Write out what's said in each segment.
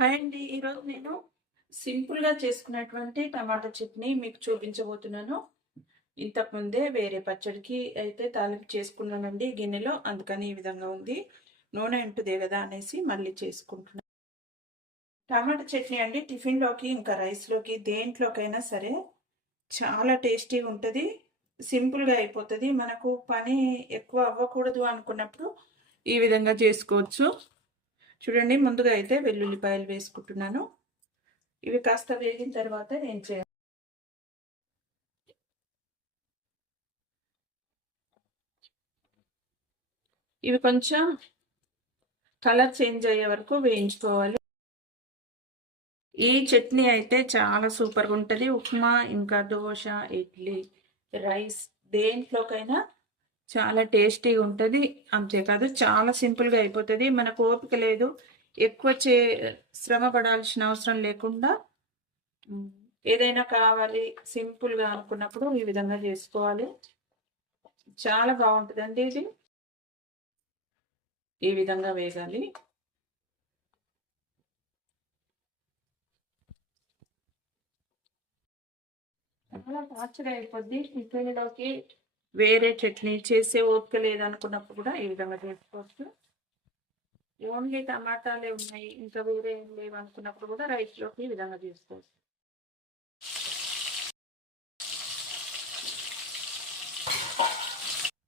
Hi అండి ఈరోజు నేను సింపుల్గా చేసుకున్నటువంటి టమాటా చట్నీ మీకు చూపించబోతున్నాను. ఇంతకుముందే వేరే పచ్చడికి అయితే తాలింపు చేసుకున్నానండి గిన్నెలో అందుకని ఈ విధంగా ఉంది. నూనె ఉంటుందే కదా అనేసి మళ్ళీ చేసుకుంటున్నాను టమాటా చట్నీ అండి టిఫిన్లోకి ఇంకా రైస్లోకి దేంట్లోకైనా సరే చాలా టేస్టీగా ఉంటుంది సింపుల్గా అయిపోతుంది. మనకు పని ఎక్కువ అవ్వకూడదు అనుకున్నప్పుడు ఈ విధంగా చేసుకోవచ్చు. చూడండి ముందుగా అయితే వెల్లుల్లిపాయలు వేసుకుంటున్నాను. ఇవి కాస్త వేగిన తర్వాత నేను చేయాలి ఇవి కొంచెం కలర్ చేంజ్ అయ్యే వరకు వేయించుకోవాలి. ఈ చట్నీ అయితే చాలా సూపర్గా ఉంటుంది. ఉప్మా ఇంకా దోశ ఇడ్లీ రైస్ దేంట్లోకైనా చాలా టేస్టీగా ఉంటుంది. అంతేకాదు చాలా సింపుల్గా అయిపోతుంది. మనకు ఓపిక లేదు. ఎక్కువ చే శ్రమ పడాల్సిన అవసరం లేకుండా ఏదైనా కావాలి సింపుల్గా అనుకున్నప్పుడు ఈ విధంగా చేసుకోవాలి. చాలా బాగుంటుందండి ఇది. ఈ విధంగా వేగాలి. చాలా టార్చర్ అయిపోద్ది. టిఫిన్లోకి వేరే చట్నీ చేసే ఓపిక లేదనుకున్నప్పుడు కూడా ఈ విధంగా చేసుకోవచ్చు. ఓన్లీ టమాటాలే ఉన్నాయి ఇంకా వేరే ఏం లేవు అనుకున్నప్పుడు కూడా రైస్లోకి ఈ విధంగా చేసుకోవచ్చు.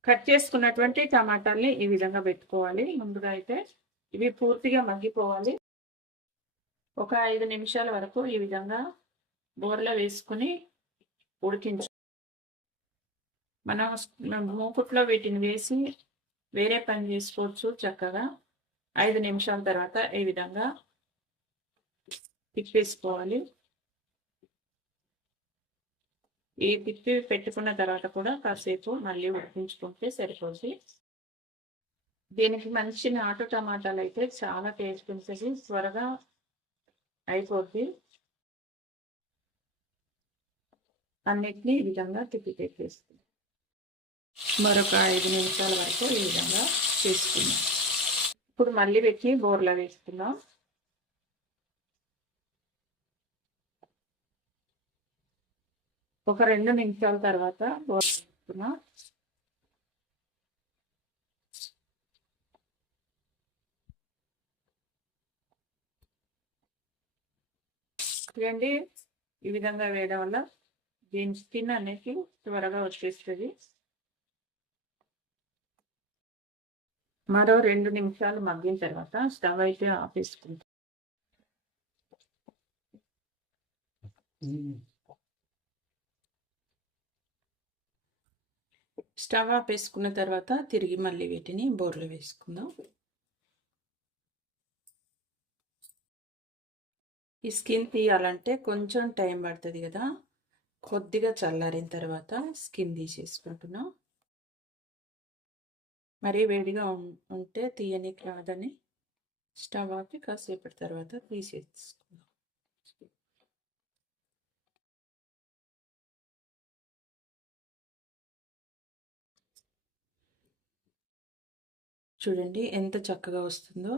కట్ చేసుకున్నటువంటి టమాటాల్ని ఈ విధంగా పెట్టుకోవాలి. ముందుగా అయితే ఇవి పూర్తిగా మగ్గిపోవాలి. ఒక ఐదు నిమిషాల వరకు ఈ విధంగా బోర్లో వేసుకుని ఉడికించు మనం మూకుట్లో వీటిని వేసి వేరే పని చేసుకోవచ్చు చక్కగా. ఐదు నిమిషాల తర్వాత ఈ విధంగా తిప్పేసుకోవాలి. ఈ తిప్పి పెట్టుకున్న తర్వాత కూడా కాసేపు మళ్ళీ ఉడికించుకుంటే సరిపోతుంది దీనికి మంచి నాటు టమాటాలు అయితే చాలా టేస్ట్ ఉంటుంది త్వరగా అయిపోద్ది. అన్నిటినీ ఈ విధంగా తిప్పి పెట్టేస్తుంది మరొక ఐదు నిమిషాల వరకు ఈ విధంగా చేసుకుందాం. ఇప్పుడు మళ్ళీ పెట్టి బోర్లా వేసుకుందాం. ఒక రెండు నిమిషాల తర్వాత బోర్ల వేసుకున్నాం చూడండి ఈ విధంగా వేయడం వల్ల దీని స్కిన్ అనేది త్వరగా వచ్చేస్తుంది. మరో రెండు నిమిషాలు మగ్గిన తర్వాత స్టవ్ అయితే ఆపేసుకుంటాం స్టవ్ ఆపేసుకున్న తర్వాత తిరిగి మళ్ళీ వీటిని బోర్లు వేసుకుందాం. ఈ స్కిన్ తీయాలంటే కొంచెం టైం పడుతుంది కదా. కొద్దిగా చల్లారిన తర్వాత స్కిన్ తీసేసుకుంటున్నాం. మరీ వేడిగా ఉంటే తీయని కాదని స్టవ్ ఆపి కాసేపటి తర్వాత తీసేసుకుందాం. చూడండి ఎంత చక్కగా వస్తుందో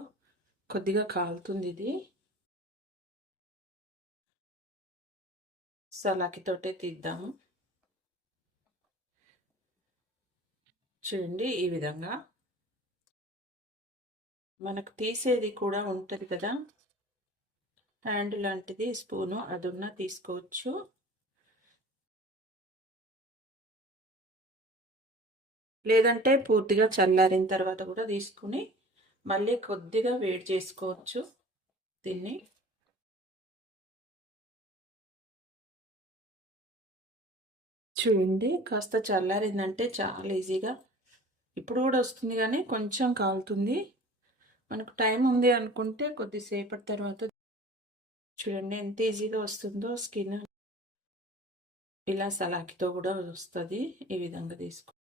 కొద్దిగా కాలుతుంది ఇది. సలాకితోటే తీద్దాము. చూడండి ఈ విధంగా. మనకు తీసేది కూడా ఉంటుంది కదా. హ్యాండ్ లాంటిది స్పూను అది ఉన్న తీసుకోవచ్చు. లేదంటే పూర్తిగా చల్లారిన తర్వాత కూడా తీసుకుని మళ్ళీ కొద్దిగా వేడి చేసుకోవచ్చు దీన్ని. చూడండి కాస్త చల్లారిందంటే చాలా ఈజీగా ఇప్పుడు కూడా వస్తుంది కానీ కొంచెం కాలుతుంది. మనకు టైం ఉంది అనుకుంటే కొద్దిసేపటి తర్వాత చూడండి ఎంత ఈజీగా వస్తుందో స్కిన్ ఇలా సలాకితో కూడా వస్తుంది. ఈ విధంగా తీసుకో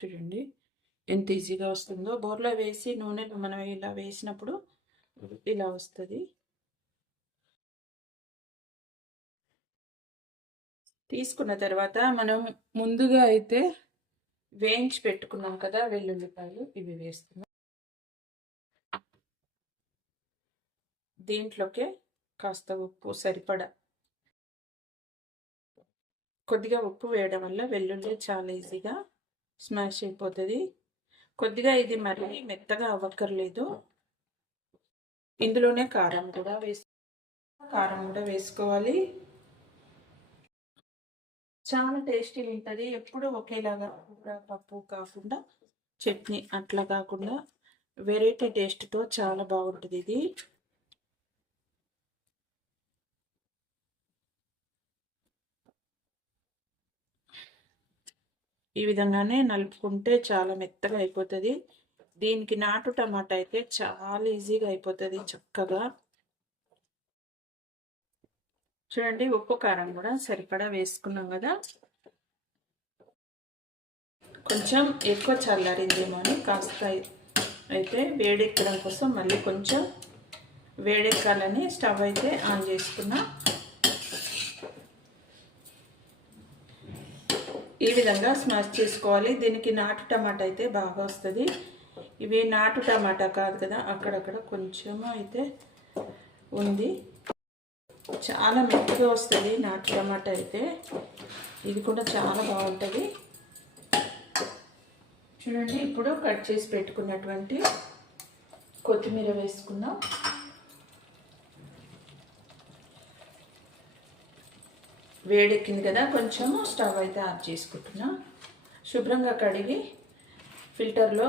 చూడండి ఎంత ఈజీగా వస్తుందో. బోర్లో వేసి నూనె మనం ఇలా వేసినప్పుడు ఇలా వస్తుంది. తీసుకున్న తర్వాత మనం ముందుగా అయితే వేయించి పెట్టుకున్నాం కదా వెల్లుల్లిపాయలు ఇవి వేస్తున్నాం. దీంట్లోకే కాస్త ఉప్పు సరిపడా. కొద్దిగా ఉప్పు వేయడం వల్ల వెల్లుల్లి చాలా ఈజీగా స్మాష్ అయిపోతుంది. కొద్దిగా ఇది మరీ మెత్తగా అవ్వక్కర్లేదు. ఇందులోనే కారం కూడా వేసు కారం కూడా వేసుకోవాలి. చాలా టేస్టీ ఉంటుంది. ఎప్పుడు ఒకేలాగా కూర పప్పు కాకుండా చట్నీ అట్లా కాకుండా వెరైటీ టేస్ట్తో చాలా బాగుంటుంది ఇది. ఈ విధంగానే నలుపుకుంటే చాలా మెత్తగా అయిపోతుంది. దీనికి నాటు టమాటా అయితే చాలా ఈజీగా అయిపోతుంది చక్కగా. చూడండి ఉప్పు కారం కూడా సరిపడా వేసుకున్నాం కదా. కొంచెం ఎక్కువ చల్లారిందేమో అని కాస్త అయితే వేడెక్కడం కోసం మళ్ళీ కొంచెం వేడెక్కాలని స్టవ్ అయితే ఆన్ చేసుకున్నా. ఈ విధంగా స్మాష్ చేసుకోవాలి. దీనికి నాటు టమాటా అయితే బాగా వస్తుంది. ఇవి నాటు టమాటా కాదు కదా అక్కడక్కడ కొంచెం అయితే ఉంది. చాలా మెత్తగా వస్తుంది నాటు టమాటా అయితే. ఇది కూడా చాలా బాగుంటుంది. చూడండి ఇప్పుడు కట్ చేసి పెట్టుకున్నటువంటి కొత్తిమీర వేసుకుందాం. వేడెక్కింది కదా కొంచెము స్టవ్ అయితే ఆఫ్ చేసుకుంటున్నా. శుభ్రంగా కడిగి ఫిల్టర్లో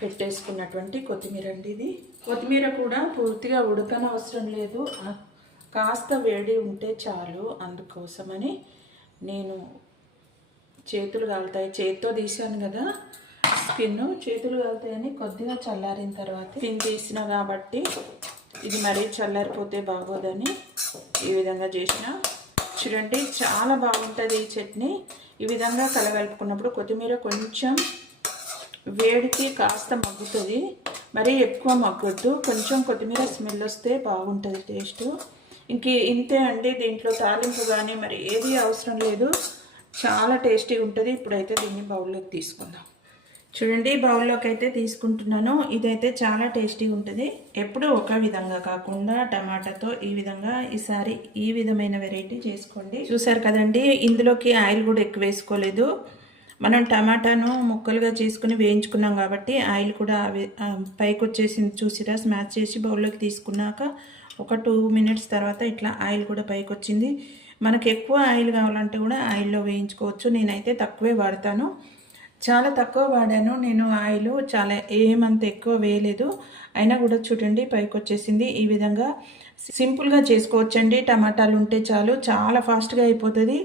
పెట్టేసుకున్నటువంటి కొత్తిమీర అండి ఇది. కొత్తిమీర కూడా పూర్తిగా ఉడకనవసరం లేదు. కాస్త వేడి ఉంటే చాలు అందుకోసమని నేను చేతులు కాలుతాయి. చేతితో తీసాను కదా స్కిన్. చేతులు కాలుతాయని కొద్దిగా చల్లారిన తర్వాత స్కిన్ తీసిన కాబట్టి ఇది మరీ చల్లారిపోతే బాగోదని ఈ విధంగా చేసిన. చూడండి చాలా బాగుంటుంది ఈ చట్నీ. ఈ విధంగా కలగలుపుకున్నప్పుడు కొత్తిమీర కొంచెం వేడికి కాస్త మగ్గుతుంది. మరీ ఎక్కువ మగ్గొద్దు. కొంచెం కొత్తిమీర స్మెల్ వస్తే బాగుంటుంది టేస్ట్. ఇంక ఇంతే అండి దీంట్లో తాలింపు కానీ మరి ఏది అవసరం లేదు. చాలా టేస్టీ ఉంటుంది. ఇప్పుడైతే దీన్ని బౌల్లోకి తీసుకుందాం. చూడండి బౌల్లోకి అయితే తీసుకుంటున్నాను. ఇదైతే చాలా టేస్టీగా ఉంటుంది. ఎప్పుడు ఒక విధంగా కాకుండా టమాటాతో ఈ విధంగా ఈసారి ఈ విధమైన వెరైటీ చేసుకోండి. చూసారు కదండి ఇందులోకి ఆయిల్ కూడా ఎక్కువ వేసుకోలేదు. మనం టమాటాను ముక్కలుగా చేసుకుని వేయించుకున్నాం కాబట్టి ఆయిల్ కూడా పైకి వచ్చేసింది చూసిరా స్మాచ్ చేసి బౌల్లోకి తీసుకున్నాక ఒక టూ మినిట్స్ తర్వాత ఇట్లా ఆయిల్ కూడా పైకి వచ్చింది మనకు ఎక్కువ ఆయిల్ కావాలంటే కూడా ఆయిల్లో వేయించుకోవచ్చు. నేనైతే తక్కువే వాడతాను. చాలా తక్కువ వాడాను. నేను ఆయిల్ చాలా ఏమంత ఎక్కువ వేయలేదు. అయినా కూడా చూడండి పైకి వచ్చేసింది ఈ విధంగా సింపుల్గా చేసుకోవచ్చండి. టమాటాలు ఉంటే చాలు. చాలా ఫాస్ట్గా అయిపోతుంది.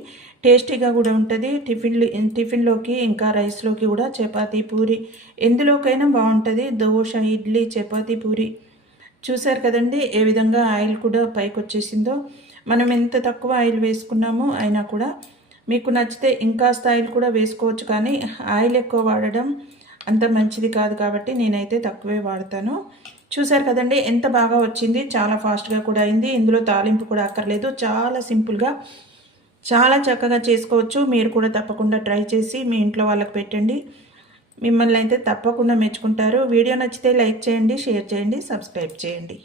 టేస్టీగా కూడా ఉంటుంది. టిఫిన్లు టిఫిన్లోకి ఇంకా రైస్లోకి కూడా చపాతీ పూరి. ఎందులోకైనా బాగుంటుంది. దోశ ఇడ్లీ చపాతీ పూరి. చూసారు కదండి ఏ విధంగా ఆయిల్ కూడా పైకి వచ్చేసిందో మనం ఎంత తక్కువ ఆయిల్ వేసుకున్నామో అయినా కూడా మీకు నచ్చితే ఇంకాస్త ఆయిల్ కూడా వేసుకోవచ్చు కానీ ఆయిల్ ఎక్కువ వాడడం అంత మంచిది కాదు కాబట్టి నేనైతే తక్కువే వాడతాను. చూసారు కదండి ఎంత బాగా వచ్చింది చాలా ఫాస్ట్గా కూడా అయింది. ఇందులో తాలింపు కూడా అక్కర్లేదు. చాలా సింపుల్గా చాలా చక్కగా చేసుకోవచ్చు. మీరు కూడా తప్పకుండా ట్రై చేసి మీ ఇంట్లో వాళ్ళకి పెట్టండి. మిమ్మల్ని అయితే తప్పకుండా మెచ్చుకుంటారు. వీడియో నచ్చితే లైక్ చేయండి షేర్ చేయండి సబ్స్క్రైబ్ చేయండి.